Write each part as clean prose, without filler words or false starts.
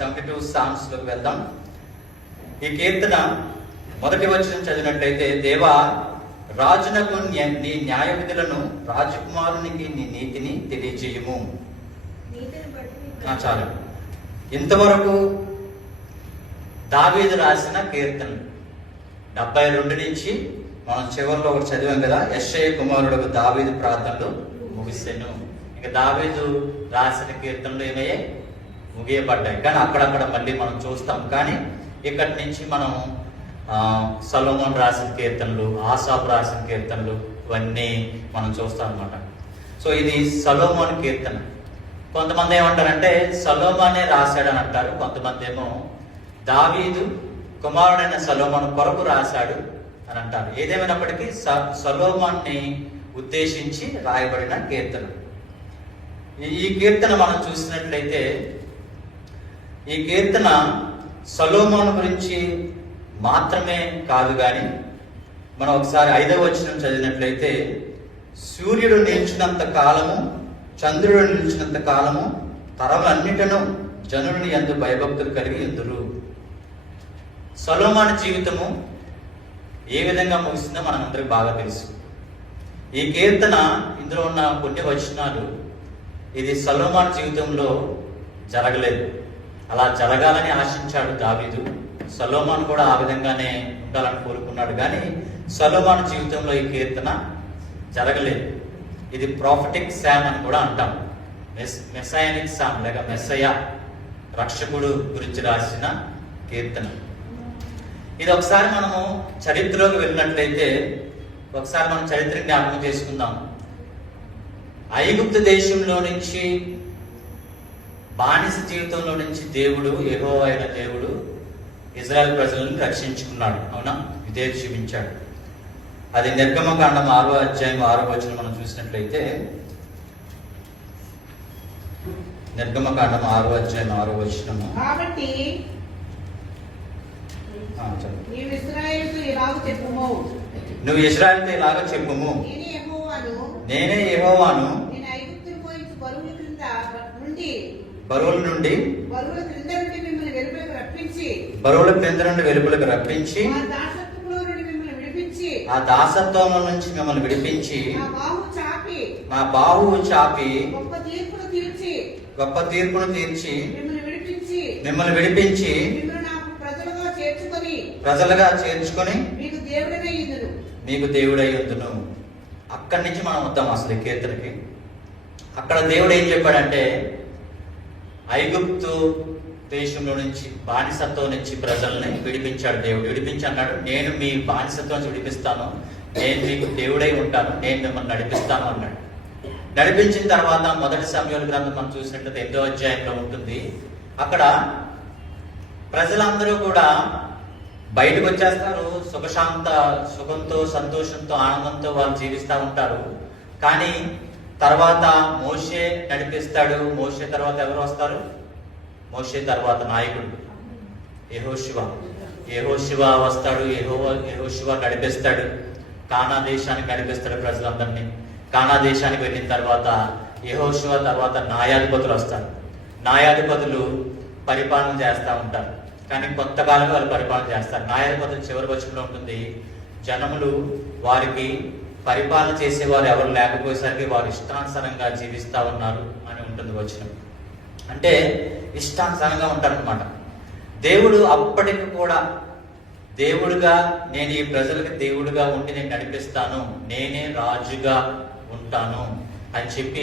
72 songs లోకి వెళ్దాం. ఈ కీర్తన మొదటి వచనం చదివినట్లయితే, దేవా రాజునకు నీ న్యాయ విధులను, రాజకుమారునికి నీ నీతిని తెలియజేయము. చాలు. ఇంతవరకు దావీదు రాసిన కీర్తనలు 72 నుంచి మనం చివరిలో ఒకటి చదివాం కదా, యెషయా కుమారుడు దావీదు ప్రార్థనలు ముగిసాను. ఇక దావీదు రాసిన కీర్తనలు ఏమయ్యాయి? ముగియబడ్డాయి. కానీ అక్కడక్కడ మళ్ళీ మనం చూస్తాం. కానీ ఇక్కడి నుంచి మనం సొలొమోను రాసిన కీర్తనలు, ఆసాపు రాసిన కీర్తనలు ఇవన్నీ మనం చూస్తాం అన్నమాట. సో ఇది సొలొమోను కీర్తన. కొంతమంది ఏమంటారంటే సొలొమోనే రాశాడని అంటారు, కొంతమంది ఏమో దావీదు కుమారుడైన సొలొమోను కొరకు రాశాడు అని అంటారు. ఏదేమైనప్పటికీ సొలొమోన్ని ఉద్దేశించి రాయబడిన కీర్తన. ఈ కీర్తన మనం చూసినట్లయితే ఈ కీర్తన సొలొమోను గురించి మాత్రమే కాదు, కానీ మనం ఒకసారి 5వ వచనం చదివినట్లయితే, సూర్యుడు నిలిచినంత కాలము, చంద్రుడు నిలిచినంత కాలము, తరములన్నిటను జనులని యందు భయభక్తులు కలిగి ఉందురు. సొలొమోను జీవితము ఏ విధంగా ముగిసిందో మనందరికి బాగా తెలుసు. ఈ కీర్తన, ఇందులో ఉన్న కొన్ని వచనాలు ఇది సొలొమోను జీవితంలో జరగలేదు. అలా జరగాలని ఆశించాడు దావీదు. సొలొమోను కూడా ఆ విధంగానే ఉండాలని కోరుకున్నాడు. కానీ సొలొమోను జీవితంలో ఈ కీర్తన జరగలేదు. ఇది ప్రాఫిటిక్ సామ్ అని కూడా అంటాం. మెస్సయానిక్ సామ్ లేక మెస్సయ, రక్షకుడు గురించి రాసిన కీర్తన. ఇది ఒకసారి మనము చరిత్రలోకి వెళ్ళినట్లయితే, ఒకసారి మనం చరిత్ర జ్ఞాపకం చేసుకుందాం. ఐగుప్తు దేశంలో నుంచి, బానిస జీవితంలో నుంచి దేవుడు, యెహోవా అయిన దేవుడు ఇజ్రాయెల్ ప్రజలను రక్షించుకున్నాడు. అవునా? విధేయత చూపించాడు. అది నిర్గమకాండం 6వ అధ్యాయం 6వ వచనం మనం చూసినట్లయితే, నిర్గమకాండం 6వ అధ్యాయం 6వ వచనము, కాబట్టి నువ్వు ఇశ్రాయేలుతో ఇలాగ చెప్పుము, నేనే యెహోవాను, బరువుల నుండి బరువుల క్రింద నుండి వెలుపలకు రప్పించి, ఆ దాసత్వం నుంచి మిమ్మల్ని విడిపించి, నా బాహువు చాపి గొప్ప తీర్పును తీర్చి మిమ్మల్ని విడిపించి ప్రజలుగా చేర్చుకొని మీకు దేవుడై ఉందును. అక్కడి నుంచి మనం వద్దాం అసలు ఈ కీర్తనకి. అక్కడ దేవుడు ఏం చెప్పాడంటే, ఐగుప్తు దేశంలో నుంచి, బానిసత్వం నుంచి ప్రజల్ని విడిపించాడు. దేవుడు విడిపించి అన్నాడు, నేను మీ బానిసత్వం నుంచి విడిపిస్తాను, నేను మీకు దేవుడై ఉంటాను, నేను మిమ్మల్ని నడిపిస్తాను అన్నాడు. నడిపించిన తర్వాత మొదటి సమూయేలు గ్రంథం మనం చూసినట్లయితే 8వ అధ్యాయంలో ఉంటుంది. అక్కడ ప్రజలందరూ కూడా బయటకు వచ్చేస్తారు. సుఖంతో, సంతోషంతో, ఆనందంతో వాళ్ళు జీవిస్తూ ఉంటారు. కానీ తర్వాత మోషే నడిపిస్తాడు. మోషే తర్వాత ఎవరు వస్తారు? మోషే తర్వాత నాయకుడు యెహోషువ వస్తాడు. యెహోషువ నడిపిస్తాడు, కానా దేశానికి నడిపిస్తాడు ప్రజలందరినీ. కానా దేశానికి వెళ్ళిన తర్వాత యెహోషువ తర్వాత న్యాయాధిపతులు వస్తారు. న్యాయాధిపతులు పరిపాలన చేస్తూ ఉంటారు. కానీ కొంతకాలంగా వాళ్ళు పరిపాలన చేస్తారు. న్యాయాధిపతులు చివరి వచనంలో ఉంటుంది, జనములు వారికి పరిపాలన చేసేవారు ఎవరు లేకపోయేసరికి వారు ఇష్టానుసారంగా జీవిస్తూ ఉన్నారు అని ఉంటుంది వచనం. అంటే ఇష్టానుసారంగా ఉంటారనమాట. దేవుడు అప్పటికి కూడా దేవుడుగా, నేను ఈ ప్రజలకు దేవుడుగా ఉండి నేను నడిపిస్తాను, నేనే రాజుగా ఉంటాను అని చెప్పి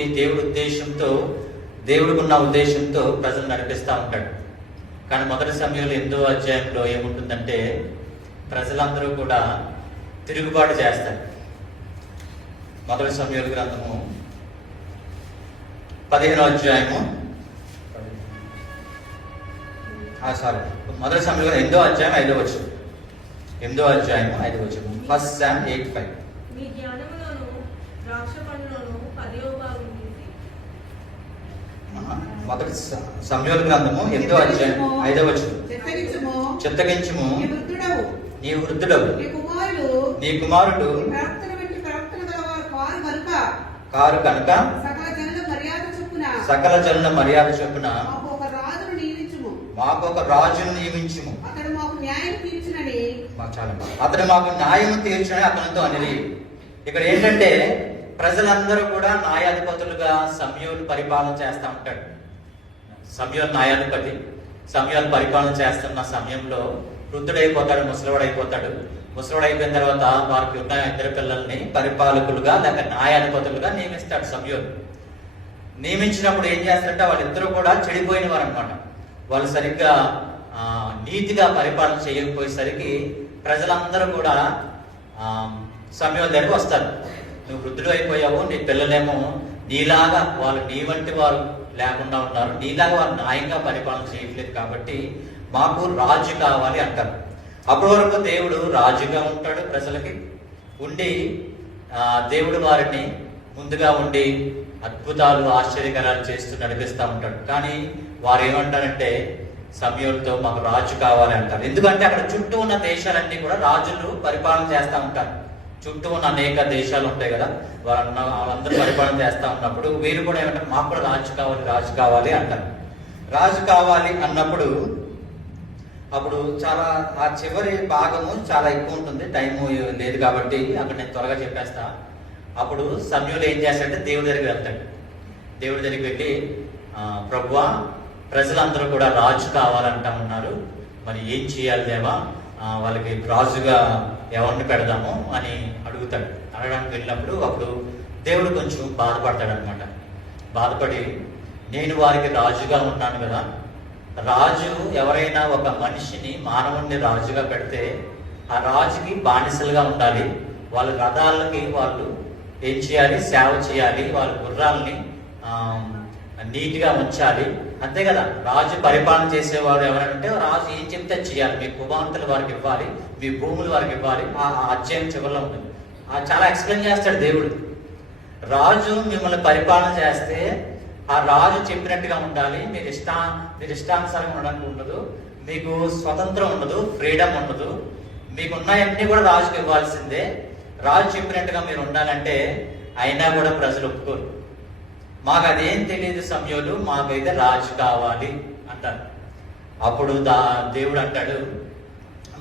దేవుడికున్న ఉద్దేశంతో ప్రజలు నడిపిస్తూ ఉంటాడు. కానీ మొదటి సమయంలో 8వ అధ్యాయంలో ఏముంటుందంటే, ప్రజలందరూ కూడా తిరుగుబాటు చేస్తారు. మొదటి సమూయేలు గ్రంథము 15వ అధ్యాయము, మొదటి సమయంలో 8వ అధ్యాయం 5వ వచనం, 8వ అధ్యాయము 5వ వచనం, 1 Sam 8:5. మొదటి సమూయేలు గ్రంథము 8వ అధ్యాయం 5వ వచనం, చిత్తగించుము, నీ వృద్ధుడవు, నీ కుమారుడు కారు కనుక సకల జనుల మర్యాద చొప్పున మాకు ఒక రాజును నియమించుము, అతడు మాకు న్యాయం తీర్చునని. చాలా బాగా. అతడు మాకు న్యాయం తీర్చునని అతనితో అనేది. ఇక్కడ ఏంటంటే ప్రజలందరూ కూడా న్యాయాధిపతులుగా సమూయేలు పరిపాలన చేస్తూ ఉంటాడు. సమూయేలు న్యాయాధిపతి. సమూయేలు పరిపాలన చేస్తున్న సమయంలో వృద్ధుడైపోతాడు, ముసలివాడైపోతాడు. ముసలివాడైపోయిన తర్వాత వారికి ఉన్న 2 పిల్లల్ని పరిపాలకులుగా లేక న్యాయాధిపతులుగా నియమిస్తాడు సమూయేలు. నియమించినప్పుడు ఏం చేస్తారంటే వాళ్ళిద్దరూ కూడా చెడిపోయిన వారు అనమాట. వాళ్ళు సరిగ్గా నీతిగా పరిపాలన చేయకపోయేసరికి ప్రజలందరూ కూడా సమూయేలు దగ్గరికి వస్తారు. నువ్వు వృద్ధుడు అయిపోయావు, నీ పిల్లలేమో నీలాగా వాళ్ళు నీ వంటి వారు లేకుండా ఉన్నారు, నీలాగా వారు న్యాయంగా పరిపాలన చేయట్లేదు, కాబట్టి మాకు రాజు కావాలి అంటారు. అప్పటి వరకు దేవుడు రాజుగా ఉంటాడు ప్రజలకి ఉండి, దేవుడు వారిని ముందుగా ఉండి అద్భుతాలు ఆశ్చర్యకరాలు చేస్తూ నడిపిస్తూ ఉంటాడు. కానీ వారు ఏమంటారంటే సమూయేలుతో మాకు రాజు కావాలి అంటారు. ఎందుకంటే అక్కడ చుట్టూ ఉన్న దేశాలన్నీ కూడా రాజులు పరిపాలన చేస్తూ ఉంటారు. చుట్టూ ఉన్న అనేక దేశాలు ఉంటాయి కదా, వాళ్ళందరూ పరిపాలన చేస్తూ ఉన్నప్పుడు వీరు కూడా ఏమంటారు, మాకు కూడా రాజు కావాలి అంటారు. రాజు కావాలి అన్నప్పుడు అప్పుడు చాలా ఆ చివరి భాగము చాలా ఎక్కువ ఉంటుంది, టైము లేదు కాబట్టి అక్కడ నేను త్వరగా చెప్పేస్తా. అప్పుడు సమూయేలు ఏం చేస్తాడంటే దేవుడి దగ్గరికి వెళ్తాడు. దేవుడి దగ్గరికి వెళ్ళి, ప్రభువా, ప్రజలందరూ కూడా రాజు కావాలంటా ఉన్నారు, మరి ఏం చేయాలి దేవా, వాళ్ళకి రాజుగా ఎవరిని పెడదాము అని అడుగుతాడు. అడగడానికి వెళ్ళినప్పుడు అప్పుడు దేవుడు కొంచెం బాధపడతాడు అనమాట. బాధపడి, నేను వారికి రాజుగా ఉన్నాను కదా, రాజు ఎవరైనా ఒక మనిషిని మానవుణ్ణి రాజుగా పెడితే ఆ రాజుకి బానిసలుగా ఉండాలి, వాళ్ళ రథాలకి వాళ్ళు ఏం చేయాలి, సేవ చేయాలి, వాళ్ళ గుర్రాలని నీట్గా ఉంచాలి, అంతే కదా. రాజు పరిపాలన చేసేవాడు ఎవరంటే రాజు ఏం చెప్తే చేయాలి, మీ కుమార్తెలు వారికి ఇవ్వాలి, మీ భూములు వారికి ఇవ్వాలి. ఆ అధ్యాయం చివరిలో ఉంటుంది. చాలా ఎక్స్ప్లెయిన్ చేస్తాడు దేవుడు. రాజు మిమ్మల్ని పరిపాలన చేస్తే ఆ రాజు చెప్పినట్టుగా ఉండాలి, మీరు ఇష్టానుసారంగా ఉండడానికి ఉండదు, మీకు స్వతంత్రం ఉండదు, ఫ్రీడమ్ ఉండదు, మీకు ఉన్నాయన్నీ కూడా రాజుకి ఇవ్వాల్సిందే. రాజు చెప్పినట్టుగా మీరు ఉండాలంటే అయినా కూడా ప్రజలు ఒప్పుకోరు. మాకు అదేం తెలియదు సమూయేలు, మాకైతే రాజు కావాలి అంటారు. అప్పుడు దేవుడు అంటాడు,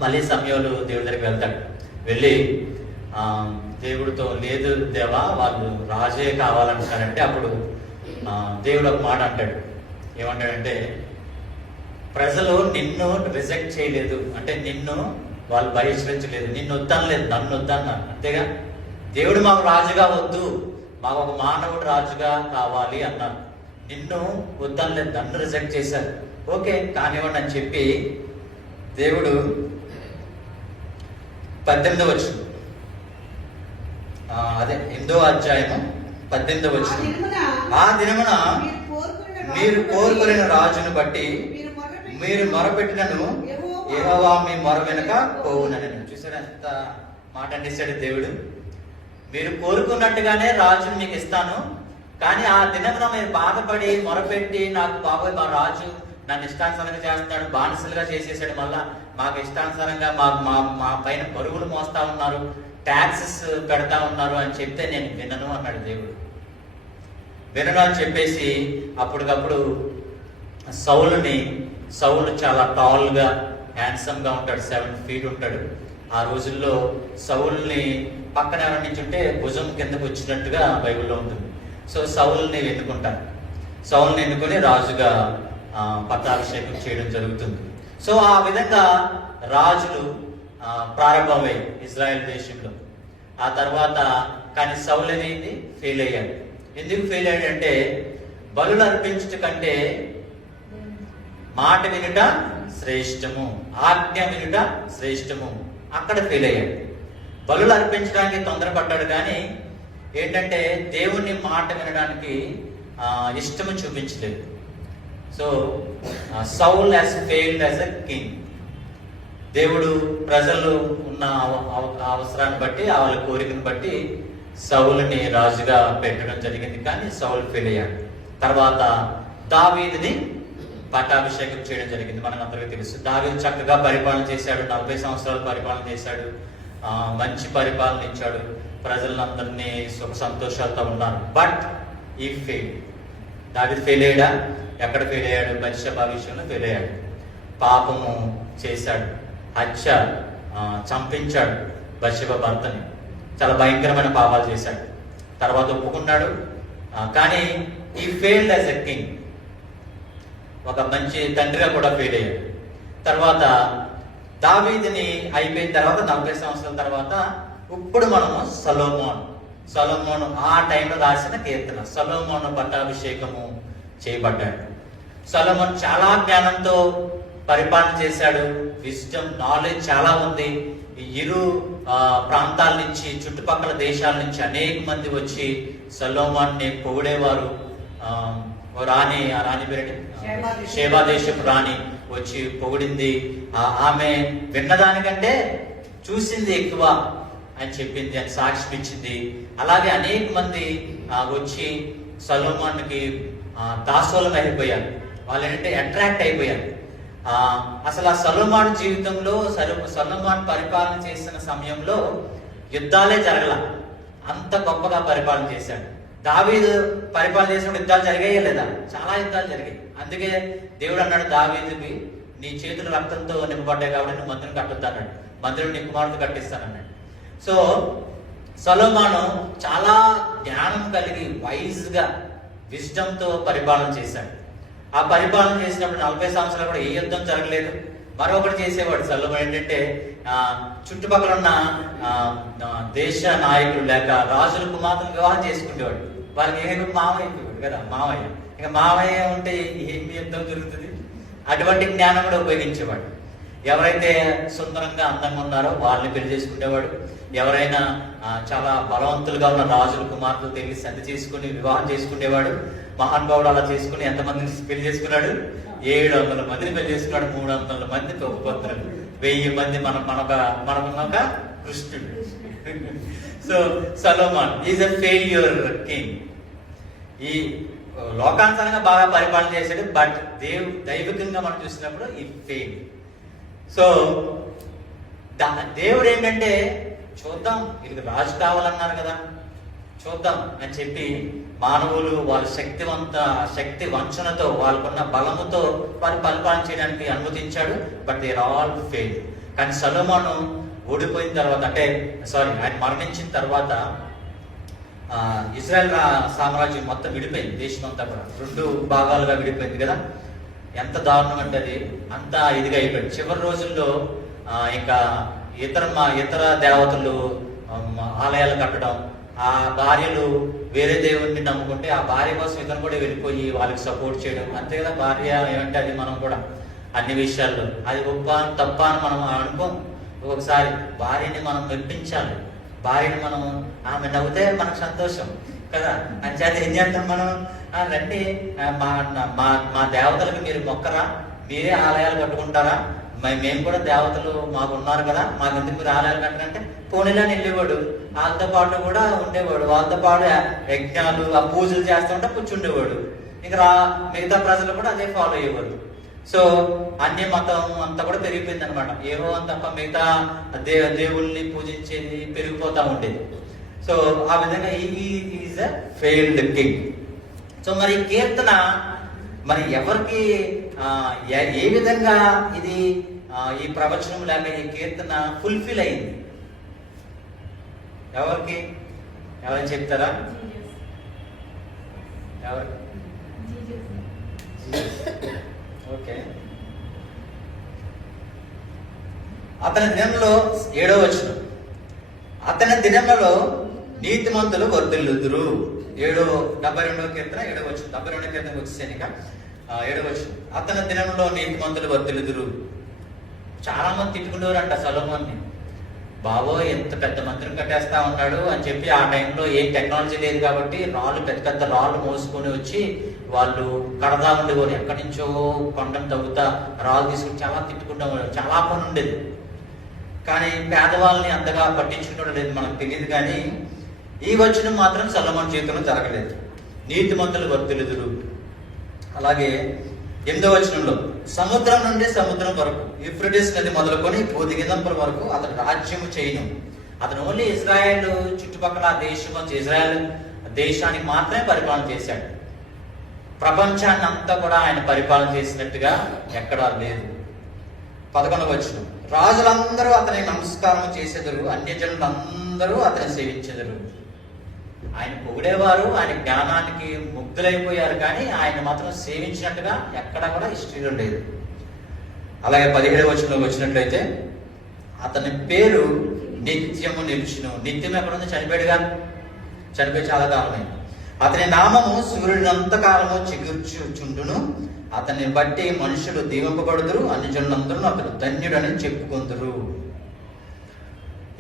మళ్ళీ సమూయేలు దేవుడి దగ్గరికి వెళ్తాడు. వెళ్ళి దేవుడితో, లేదు దేవా, వాళ్ళు రాజే కావాలంటారంటే అప్పుడు దేవుడు ఒక మాట అంటాడు. ఏమంటాడంటే, ప్రజలు నిన్ను రిజెక్ట్ చేయలేదు, అంటే నిన్ను వాళ్ళు బహిష్కరించలేదు, నిన్ను వద్దనలేదు, నన్ను వద్దన్నారు, అంతేగా. దేవుడు మాకు రాజుగా వద్దు, మాకు ఒక మానవుడు రాజుగా కావాలి అన్నారు. నిన్ను వద్దనలేదు, నన్ను రిజెక్ట్ చేశారు, ఓకే కానివ్వండి అని చెప్పి దేవుడు 18వ వచనం, అదే 8వ అధ్యాయము 18వ వచనం, ఆ దినమున మీరు కోరుకున్న రాజును బట్టి మీరు మొరపెట్టినను యెహోవా మీ మొర వెనుక పోవునని. చూసారా ఎంత మాట అందిస్తాడు దేవుడు. మీరు కోరుకున్నట్టుగానే రాజును మీకు ఇస్తాను, కానీ ఆ దినమున మీరు బాధపడి మొరపెట్టి, నాకు బాబోయ్ మా రాజు నన్ను ఇష్టానుసారంగా చేస్తున్నాడు, బానిసలుగా చేసేసాడు, మళ్ళా మాకు ఇష్టానుసారంగా మా పైన బరువులు మోస్తా ఉన్నారు, ట్యాక్సెస్ పెడతా ఉన్నారు అని చెప్తే నేను వినను అన్నాడు దేవుడు. వినను అని చెప్పేసి అప్పటికప్పుడు సౌలు చాలా టాల్గా హ్యాండ్సమ్గా ఉంటాడు, 7 feet ఉంటాడు. ఆ రోజుల్లో సౌల్ని పక్కన ఎవరి నుంచి ఉంటే భుజం కిందకు వచ్చినట్టుగా బైబిల్లో ఉంటుంది. సో సౌల్ని ఎన్నుకుంటారు. సౌల్ని ఎన్నుకొని రాజుగా పట్టాభిషేకం చేయడం జరుగుతుంది. సో ఆ విధంగా రాజులు ప్రారంభమై ఇజ్రాయెల్ దేశంలో. ఆ తర్వాత కానీ సౌలు అనేది ఫెయిల్ అయ్యాడు. ఎందుకు ఫెయిల్ అయ్యాడంటే, బలులు అర్పించుట కంటే మాట వినుట శ్రేష్టము, ఆజ్ఞ వినుట శ్రేష్టము, అక్కడ ఫెయిల్ అయ్యాడు. బలులు అర్పించడానికి తొందరపడ్డాడు, కానీ ఏంటంటే దేవుని మాట వినడానికి ఇష్టము చూపించలేదు. So Saul has failed as a king. దేవుడు ప్రజలు ఉన్న అవసరాన్ని బట్టి, వాళ్ళ కోరికను బట్టి సౌలుని రాజుగా పెట్టడం జరిగింది, కానీ సౌలు ఫెయిల్ అయ్యాడు. తర్వాత దావీదుని పట్టాభిషేకం చేయడం జరిగింది. మనకు అందరికీ తెలుసు. దావీదు చక్కగా పరిపాలన చేశాడు, 40 సంవత్సరాలు పరిపాలన చేశాడు, మంచి పరిపాలన ఇచ్చాడు, ప్రజలందరినీ సుఖ సంతోషాలతో ఉన్నారు. బట్ ఈ ఫెయిల్. దావీదు ఫెయిల్ అయ్యాడా? ఎక్కడ ఫెయిల్ అయ్యాడు? బత్షెబా విషయంలో ఫెయిల్ అయ్యాడు. పాపము చేశాడు, హత్య, చంపించాడు బత్షెబ భర్తని. చాలా భయంకరమైన పాపాలు చేశాడు. తర్వాత ఒప్పుకున్నాడు, కానీ ఈ ఫెయిల్డ్ యాజ్ ఎ కింగ్. ఒక మంచి తండ్రిగా కూడా ఫెయిల్ అయ్యాడు. తర్వాత దావీదుని అయిపోయిన తర్వాత 40 సంవత్సరాల తర్వాత ఇప్పుడు మనము సొలొమోను ఆ టైంలో రాసిన కీర్తన. సొలొమోను పట్టాభిషేకము చేయబడ్డాడు. సొలొమోను చాలా జ్ఞానంతో పరిపాలన చేశాడు. విజ్డమ్, నాలెడ్జ్ చాలా ఉంది. ఇరు ప్రాంతాల నుంచి, చుట్టుపక్కల దేశాల నుంచి అనేక మంది వచ్చి సొలొమోన్ని పొగిడేవారు. రాణి పేరు షేబా దేశపు రాణి వచ్చి పొగిడింది. ఆమె విన్నదానికంటే చూసింది ఎక్కువ అని చెప్పింది, అని సాక్ష్యం ఇచ్చింది. అలాగే అనేక మంది వచ్చి సొలొమోనుకి దాసోలం అయిపోయారు. వాళ్ళు ఏంటంటే అట్రాక్ట్ అయిపోయారు. అసలు ఆ సొలొమోను జీవితంలో, సొలొమోను పరిపాలన చేసిన సమయంలో యుద్ధాలే జరగల, అంత గొప్పగా పరిపాలన చేశాడు. దావీదు పరిపాలన చేసినప్పుడు యుద్ధాలు జరిగాయే లేదా? చాలా యుద్ధాలు జరిగాయి. అందుకే దేవుడు అన్నాడు దావీదుకి, నీ చేతులు రక్తంతో నింపబడ్డాయి కాబట్టి నువ్వు మందిరం కట్టొద్దు అన్నాడు. మందిరం నీ కుమారుడు కట్టిస్తానన్నాడు. సో సొలొమోను చాలా జ్ఞానం కలిగి, వైజ్గా, విజ్డమ్తో పరిపాలన చేశాడు. ఆ పరిపాలన చేసినప్పుడు 40 సంవత్సరాలు కూడా ఏ యుద్ధం జరగలేదు. మరొకటి చేసేవాడు సొలొమోను ఏంటంటే, చుట్టుపక్కల ఉన్న దేశ నాయకులు లేక రాజుల కుమార్తెను వివాహం చేసుకునేవాడు. వాళ్ళకి ఏమి మామయ్య అయిపోయాడు కదా, మామయ్య. ఇక మామయ్య ఉంటే ఏమి యుద్ధం జరుగుతుంది? అటువంటి జ్ఞానం కూడా ఉపయోగించేవాడు. ఎవరైతే సుందరంగా అందంగా ఉన్నారో వాళ్ళని పెళ్లి చేసుకునేవాడు. ఎవరైనా చాలా బలవంతులుగా ఉన్న రాజుల కుమార్తెలు తెలిసి సంధి చేసుకుని వివాహం చేసుకునేవాడు. మహానుభావుడు అలా చేసుకుని ఎంతమందిని పెళ్లి చేసుకున్నాడు? 700 మందిని పెళ్లి చేసుకున్నాడు. 300 మంది ఉపపత్రులు, 1000 మంది మనకున్నాక కృష్ణుడు. So Solomon is a failure king. ఈ లోకానుసారంగా బాగా పరిపాలన చేశాడు, బట్ దైవికంగా మనం చూసినప్పుడు ఈ ఫెయిల్. సో దేవుడు ఏంటంటే, చూద్దాం, వీళ్ళకి రాజు కావాలన్నారు కదా, చూద్దాం అని చెప్పి మానవులు వాళ్ళ శక్తి వంచనతో, వాళ్ళకున్న బలముతో వారి పరిపాలన చేయడానికి అనుమతించాడు. But they are all fail. కానీ సొలొమోను ఓడిపోయిన తర్వాత, ఆయన మరణించిన తర్వాత ఇజ్రాయెల్ సామ్రాజ్యం మొత్తం విడిపోయింది. దేశం అంతా కూడా 2 భాగాలుగా విడిపోయింది కదా. ఎంత దారుణం అంటే అది అంత ఇదిగా అయిపోయింది. చివరి రోజుల్లో ఇంకా ఇతర దేవతలు ఆలయాలు కట్టడం, ఆ భార్యలు వేరే దేవుడిని నమ్ముకుంటే ఆ భార్య కోసం ఇతను కూడా వెళ్ళిపోయి వాళ్ళకి సపోర్ట్ చేయడం. అంతే కదా, భార్య ఏమంటే అది మనం కూడా అన్ని విషయాల్లో అది గొప్ప తప్ప అని మనం అనుకోం. ఒకసారి భార్యని మనం మెప్పించాలి. భార్యని మనం, ఆమె నవ్వుతే మనకు సంతోషం కదా. అంచేత ఏం చేద్దాం మనం, రండి మా దేవతలకు మీరు మొక్కరా, మీరే ఆలయాలు కట్టుకుంటారా, మేము కూడా దేవతలు మాకు ఉన్నారు కదా, మాకు ఎందుకు మీరు ఆలయాలు కట్టారంటే పోనీలని వెళ్ళేవాడు. వాళ్ళతో పాటు కూడా ఉండేవాడు. వాళ్ళతో పాటు యజ్ఞాలు, ఆ పూజలు చేస్తుంటే కూర్చుండేవాడు. ఇంకా మిగతా ప్రజలు కూడా అదే ఫాలో అయ్యేవారు. సో అన్య మతం అంతా కూడా పెరిగిపోయింది అనమాట. ఏవో తప్ప మిగతా దేవుల్ని పూజించేది పెరిగిపోతా ఉండేది. సో ఆ విధంగా is a failed king. So మరి కీర్తన మరి ఎవరికి ఏ విధంగా ఇది ఈ ప్రవచనం లేక ఈ కీర్తన ఫుల్ఫిల్ అయింది? ఎవరైనా చెప్తారా? ఎవరు? ఓకే. అతని దినంలో 7వ వచనం, అతని దినములలో నీతిమంతులు వర్ధిల్లుదురు. 72వ కీర్తన 7వ వచనం, 72వ కీర్తన వచ్చేసాను. ఇక 7వ వచనం, అతని దినంలో నీతిమంతులు వర్ధిల్లుదురు. చాలా మంది తిట్టుకునేవారంట సొలొమోన్ని. బాబో ఎంత పెద్ద మందిరం కట్టేస్తా ఉన్నాడు అని చెప్పి. ఆ టైంలో ఏం టెక్నాలజీ లేదు కాబట్టి పెద్ద రాళ్ళు మోసుకొని వచ్చి వాళ్ళు కడదా ఉండేవారు. ఎక్కడి నుంచో కొండను తవ్వుతా రాళ్ళు తీసుకుని చాలా తిట్టుకుంటాం. చాలా పని ఉండేది. కానీ పేదవాళ్ళని అంతగా పట్టించుకోవడం లేదు, మనకు తెలియదు. కానీ ఈ వచనం మాత్రం సొలొమోను జీవితంలో జరగలేదు. నీతిమంతులు వర్ధిల్లుదురు. అలాగే 8వ వచనంలో, సముద్రం నుండి సముద్రం వరకు, యూఫ్రటీస్ నది మొదలుకొని భూదిగంతముల వరకు అతను రాజ్యము చేయను. అతను ఓన్లీ ఇజ్రాయెల్ చుట్టుపక్కల దేశం, ఇజ్రాయెల్ దేశానికి మాత్రమే పరిపాలన చేశాడు. ప్రపంచాన్ని అంతా కూడా ఆయన పరిపాలన చేసినట్టుగా ఎక్కడా లేదు. 11వ వచనం. రాజులందరూ అతని నమస్కారం చేసేదరు, అన్యజనులందరూ అతని సేవించెదరు. ఆయన పొగిడేవారు, ఆయన జ్ఞానానికి ముగ్ధులైపోయారు, కానీ ఆయన మాత్రం సేవించినట్టుగా ఎక్కడా కూడా హిస్టరీలో లేదు. అలాగే 17వ వచనంలో వచ్చినట్లయితే అతని పేరు నిత్యము నిలిచును. నిత్యం ఎక్కడ ఉంది? చనిపోయాడుగా, చనిపోయి చాలా కాలమైంది. అతని నామము సూర్యుడినంత కాలము చిగుర్చుచుండును. అతన్ని బట్టి మనుషులు దీవింపబడుదురు, అన్ని జనులందరూ అతడు ధన్యుడని చెప్పుకొందురు.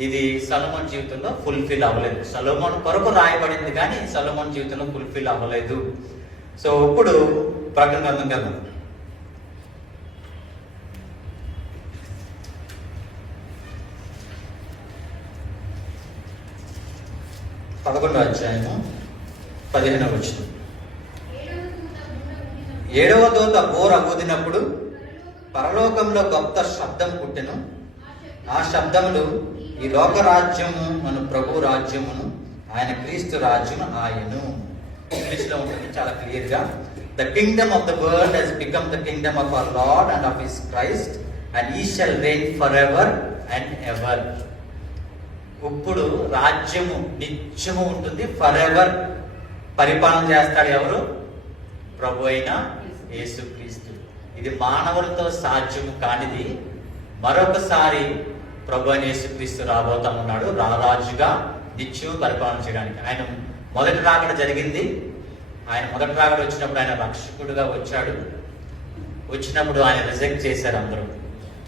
ఇది సొలొమోను జీవితంలో ఫుల్ఫిల్ అవ్వలేదు. సొలొమోను కొరకు రాయబడింది, కానీ సొలొమోను జీవితంలో ఫుల్ఫిల్ అవ్వలేదు. సో ఇప్పుడు ప్రకటన గ్రంథం కదా, 11వ అధ్యాయము 15వ వచనం. 7వ దూత బోర ఊదినప్పుడు పరలోకంలో గొప్ప శబ్దం పుట్టెను. ఆ శబ్దములు, ఈ లోక రాజ్యము మన ప్రభు రాజ్యమును, ఆయన క్రీస్తు రాజ్యము ఆయను. ఇంగ్లీష్లో ఉంటుంది చాలా క్లియర్ గా. The kingdom of the world has become the kingdom of our Lord and of his Christ and he shall reign for ever and ever. ఇప్పుడు రాజ్యము నిత్యము ఉంటుంది, ఫర్ ఎవర్ పరిపాలన చేస్తాడు ఎవరు? ప్రభు అయిన యేసుక్రీస్తు. ఇది మానవులతో సాధ్యము కానిది. మరొకసారి ప్రభు అయిన యేసుక్రీస్తు రాబోతా ఉన్నాడు, రారాజుగా నిత్యం పరిపాలన చేయడానికి. ఆయన మొదటి రాకడ జరిగింది. ఆయన మొదటి రాకడ వచ్చినప్పుడు ఆయన రక్షకుడుగా వచ్చాడు. వచ్చినప్పుడు ఆయన రిజెక్ట్ చేశారు, అందరూ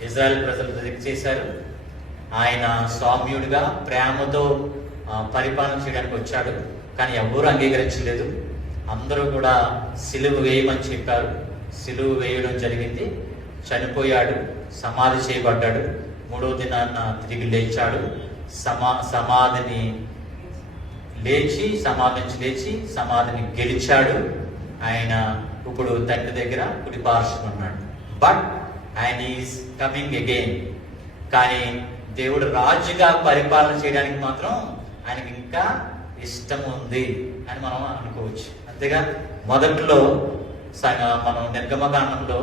ఇజ్రాయెల్ ప్రజలు రిజెక్ట్ చేశారు. ఆయన సౌమ్యుడిగా ప్రేమతో పరిపాలన చేయడానికి వచ్చాడు, కానీ ఎవరూ అంగీకరించలేదు. అందరూ కూడా సిలువ వేయమని చెప్పారు. సిలువ వేయడం జరిగింది. చనిపోయాడు, సమాధి చేయబడ్డాడు. 3వ దినాన్న తిరిగి లేచాడు. సమాధిని లేచి సమాధిని గెలిచాడు. ఆయన ఇప్పుడు తండ్రి దగ్గర కుడి పార్శ్వన ఉన్నాడు. బట్ ఆయన ఈజ్ కమింగ్ అగైన్. కానీ దేవుడు రాజుగా పరిపాలన చేయడానికి మాత్రం ఆయనకి ఇంకా ఇష్టం ఉంది అని మనం అనుకోవచ్చు. అంతేగా మొదట్లో మనం నిర్గమకాండంలో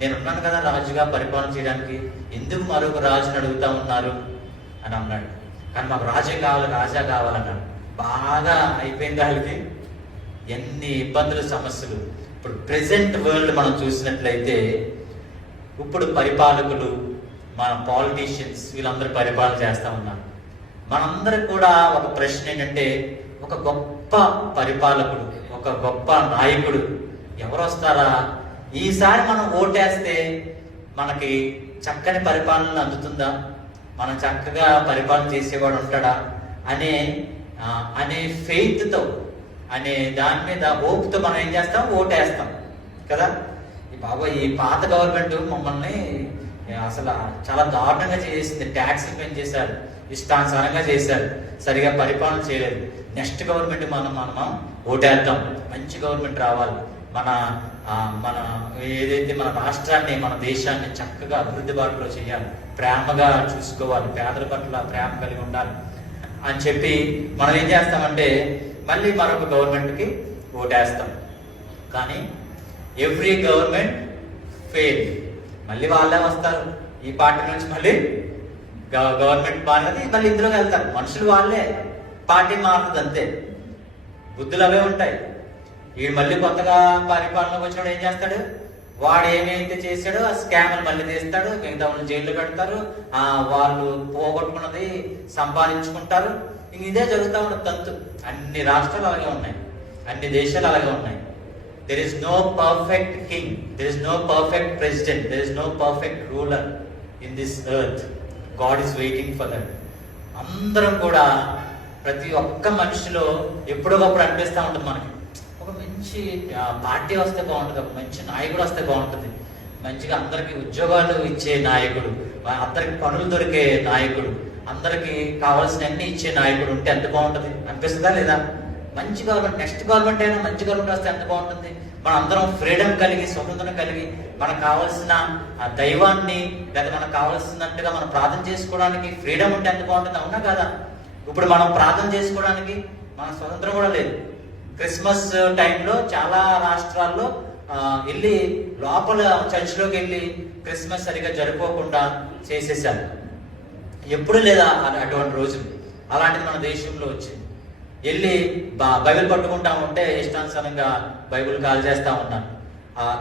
నేనున్నాను కదా రాజుగా పరిపాలన చేయడానికి, ఎందుకు మరొక రాజుని అడుగుతా ఉన్నారు అని అన్నాడు. కానీ మాకు రాజా కావాలన్నాడు. బాగా అయిపోయింది వాళ్ళకి, ఎన్ని ఇబ్బందులు సమస్యలు. ఇప్పుడు ప్రెసెంట్ వరల్డ్ మనం చూసినట్లయితే ఇప్పుడు పరిపాలకులు, మన పాలిటీషియన్స్ వీళ్ళందరూ పరిపాలన చేస్తూ ఉన్నారు. మనందరికి కూడా ఒక ప్రశ్న ఏంటంటే, ఒక గొప్ప పరిపాలకుడు, ఒక గొప్ప నాయకుడు ఎవరు వస్తారా? ఈసారి మనం ఓటేస్తే మనకి చక్కని పరిపాలన అందుతుందా, మనం చక్కగా పరిపాలన చేసేవాడు ఉంటాడా అనే ఫెయిత్తో, అనే దాని మీద హోప్తో మనం ఏం చేస్తాం? ఓటేస్తాం కదా. ఈ పాత గవర్నమెంట్ మమ్మల్ని అసలు చాలా దారుణంగా చేసింది. ట్యాక్స్లు పెంచేశారు, ఇష్టానుసారంగా చేశారు, సరిగా పరిపాలన చేయలేదు. నెక్స్ట్ గవర్నమెంట్ మనం ఓటేద్దాం, మంచి గవర్నమెంట్ రావాలి, మన ఏదైతే మన రాష్ట్రాన్ని, మన దేశాన్ని చక్కగా అభివృద్ధి బాటలో చేయాలి, ప్రేమగా చూసుకోవాలి, పేదల పట్ల ప్రేమ కలిగి ఉండాలి అని చెప్పి మనం ఏం చేస్తామంటే మళ్ళీ మరొక గవర్నమెంట్కి ఓటేస్తాం. కానీ ఎవ్రీ గవర్నమెంట్ ఫెయిల్. మళ్ళీ వాళ్ళే వస్తారు, ఈ పార్టీ నుంచి మళ్ళీ గవర్నమెంట్ మారినది, మళ్ళీ ఇందులోకి వెళ్తారు. మనుషులు వాళ్ళే, పార్టీ మారుతుంది అంతే, బుద్ధులు అవే ఉంటాయి. వీడు మళ్ళీ కొత్తగా పరిపాలనకు వచ్చినప్పుడు ఏం చేస్తాడు? వాడు ఏమైతే చేశాడో ఆ స్కామ్లు మళ్ళీ తీస్తాడు, మిగతా వాళ్ళు జైల్లో పెడతారు, వాళ్ళు పోగొట్టుకున్నది సంపాదించుకుంటారు. ఇంక ఇదే జరుగుతూ ఉండదు తంతు. అన్ని రాష్ట్రాలు అలాగే ఉన్నాయి, అన్ని దేశాలు అలాగే ఉన్నాయి. There is no perfect king, there is no perfect president, there is no perfect ruler in this earth. God is waiting for that. అందరం కూడా ప్రతి ఒక్క మనిషిలో ఎప్పుడో ఒకప్పుడు అనిపిస్తూ ఉంటుంది మనకి, ఒక మంచి పార్టీ వస్తే బాగుంటుంది, ఒక మంచి నాయకుడు వస్తే బాగుంటుంది, మంచిగా అందరికి ఉద్యోగాలు ఇచ్చే నాయకుడు, అందరికి పనులు దొరికే నాయకుడు, అందరికి కావాల్సిన అన్ని ఇచ్చే నాయకుడు ఉంటే ఎంత బాగుంటుంది అనిపిస్తుందా లేదా? మంచి గవర్నమెంట్, నెక్స్ట్ గవర్నమెంట్ అయినా మంచి గవర్నమెంట్ వస్తే ఎంత బాగుంటుంది. మనం అందరం ఫ్రీడమ్ కలిగి, స్వతంత్రం కలిగి, మనకు కావాల్సిన దైవాన్ని లేదా మనకు కావాల్సినట్టుగా మనం ప్రార్థన చేసుకోవడానికి ఫ్రీడమ్ ఉంటే ఎంత బాగుంటుంది, అవునా కదా? ఇప్పుడు మనం ప్రార్థన చేసుకోవడానికి మన స్వతంత్రం కూడా లేదు. క్రిస్మస్ టైంలో చాలా రాష్ట్రాల్లో వెళ్ళి లోపల చర్చిలోకి వెళ్ళి క్రిస్మస్ సరిగా జరుపుకోకుండా చేసేసారు. ఎప్పుడు లేదా అటువంటి రోజులు. అలాంటిది మన దేశంలో వచ్చింది. వెళ్ళి బైబిల్ పట్టుకుంటా ఉంటే ఇష్టానుసారంగా బైబిల్ కాల్ చేస్తా ఉన్నాను.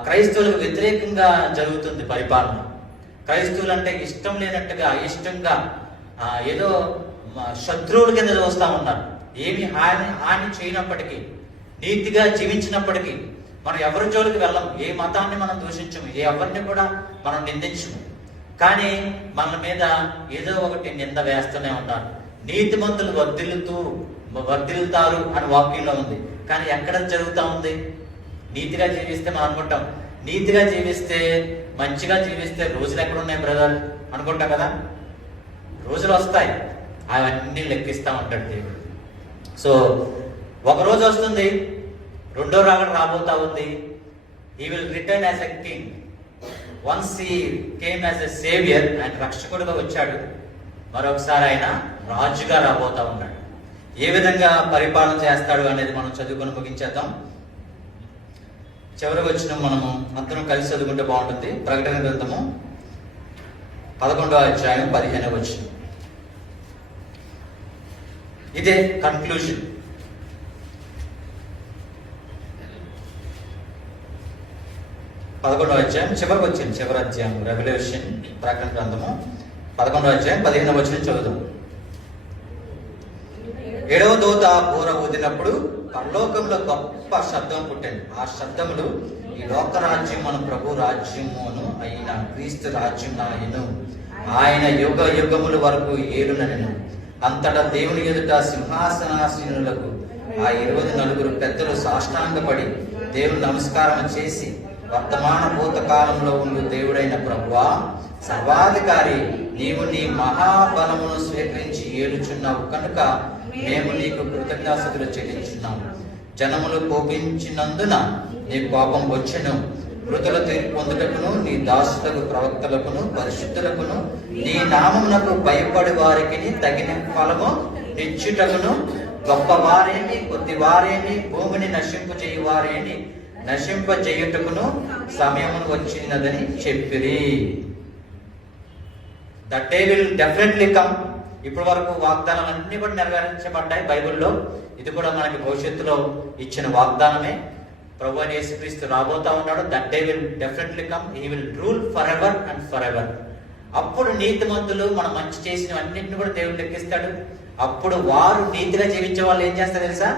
క్రైస్తవులకు వ్యతిరేకంగా జరుగుతుంది పరిపాలన. క్రైస్తవులు అంటే ఇష్టం లేనట్టుగా ఇష్టంగా ఏదో శత్రువుల కింద చూస్తా ఉన్నారు. ఏమి హాని చేయనప్పటికీ, నీతిగా జీవించినప్పటికీ మనం ఎవరి జోలికి వెళ్ళం. ఏ మతాన్ని మనం దూషించము, ఎవరిని కూడా మనం నిందించము. కానీ మన మీద ఏదో ఒకటి నింద వేస్తూనే ఉన్నారు. నీతిమంతులు వర్ధిల్లుతారు అని వాక్యంలో ఉంది. కానీ ఎక్కడ జరుగుతూ ఉంది? నీతిగా జీవిస్తే మనం అనుకుంటాం, నీతిగా జీవిస్తే మంచిగా జీవిస్తే రోజులు ఎక్కడ ఉన్నాయి బ్రదర్ అనుకుంటాం కదా. రోజులు వస్తాయి, అవన్నీ లెక్కిస్తూ ఉంటాడు దేవుడు. సో ఒక రోజు వస్తుంది, రెండో రాకడ రాబోతా ఉంది. He will return as a king. Once he came as a saviour, ఆయన రక్షకుడుగా వచ్చాడు. మరొకసారి ఆయన రాజుగా రాబోతా ఉన్నాడు. ఏ విధంగా పరిపాలన చేస్తాడు అనేది మనం చదువుకొని ముగించేద్దాం. చివరికి వచ్చిన మనము అందరం కలిసి చదువుకుంటే బాగుంటుంది. ప్రకటన గ్రంథము 11వ అధ్యాయం 15వ వచనం. ఇదే కన్క్లూజన్. పదకొండవ అధ్యాయం చివరికి వచ్చింది. చివరి అధ్యాయం రెవల్యూషన్, ప్రకటన గ్రంథము 11వ అధ్యాయం 15వ వచనం చదువుదాం. 7వ దూత బూర ఊదినప్పుడు పరలోకంలో గొప్ప శబ్దం పుట్టింది. ఆ శబ్దములు, ఈ లోక రాజ్యం మన ప్రభు రాజ్యమును అయిన క్రీస్తు రాజ్యం నాయను, ఆయన యుగ యుగముల వరకు ఏలునను. అంతటా దేవుని ఎదుట సింహాసనాసీనులకు ఆ 24 పెద్దలు సాష్టాంగపడి దేవుని నమస్కారం చేసి, వర్తమాన భూతకాలంలో ఉండు దేవుడైన ప్రభువా, సర్వాధికారి, నీవు నీ మహాబలమును స్వీకరించి ఏలుచున్నావు కనుక మేము నీకు కృతజ్ఞతాస్తుతులు చెల్లించున్నాము. జనములు కోపించినందున నీ కోపం వచ్చెను. మృతుల తీర్పు పొందుటకును నీ దాసులకు ప్రవక్తలకును పరిశుద్ధులకును నీ నామమునకు భయపడి వారికి తగిన ఫలము నిచ్చుటకును, గొప్పవారేని కొద్దివారేని భూమిని నశింపజేయువారేని నశింపజేయుటకును సమయమును వచ్చినదని చెప్పిరి. The day will definitely come. ఇప్పటి వరకు వాగ్దానాలన్నీ కూడా నెరవేర్చబడ్డాయి బైబిల్లో. ఇది కూడా మనకి భవిష్యత్తులో ఇచ్చిన వాగ్దానమే. ప్రభువైన యేసుక్రీస్తు రాబోతా ఉన్నాడు. That day will definitely come. He will rule for ever and for ever. అప్పుడు నీతిమంతులు మనం మంచి చేసినవన్నింటిని కూడా దేవుడు లెక్కిస్తాడు. అప్పుడు వారు నీతిగా జీవించే వాళ్ళు ఏం చేస్తారు తెలుసా?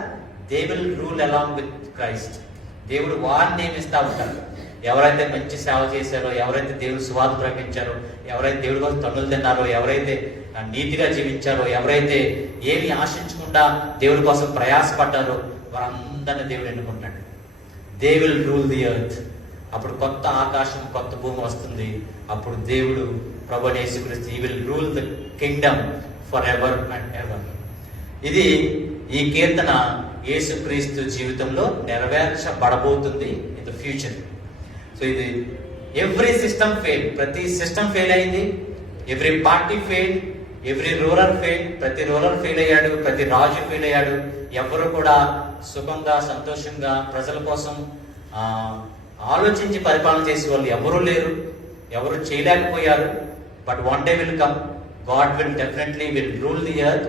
They will rule along with Christ. దేవుడు వారిని నియమిస్తూ ఉంటారు. ఎవరైతే మంచి సేవ చేశారో, ఎవరైతే దేవుడు సువార్త ప్రకటించారో, ఎవరైతే దేవుడి కోసం తన్నులు తిన్నారో, ఎవరైతే నీతిగా జీవించారో, ఎవరైతే ఏమి ఆశించకుండా దేవుడి కోసం ప్రయాసపడ్డారో వారందరినీ దేవుడు ఎన్నుకుంటాడు. They will rule the earth. అప్పుడు కొత్త ఆకాశం, కొత్త భూమి వస్తుంది. అప్పుడు దేవుడు ప్రభువైన యేసుక్రీస్తు he will rule the kingdom for ever and ever. ఇది ఈ కీర్తన యేసుక్రీస్తు జీవితంలో నెరవేర్చబడబోతుంది ఇన్ ద ఫ్యూచర్. సో ఇది ఎవ్రీ సిస్టమ్ ఫెయిల్. ప్రతి సిస్టమ్ ఫెయిల్ అయింది. Every party fail, every ruler fail. ప్రతి రూలర్ ఫెయిల్ అయ్యాడు, ప్రతి రాజు ఫెయిల్ అయ్యాడు. ఎవరు కూడా సుఖంగా సంతోషంగా ప్రజల కోసం ఆలోచించి పరిపాలన చేసే వాళ్ళు ఎవరూ లేరు, ఎవరు చేయలేకపోయారు. But one day will come, God will definitely will rule the earth.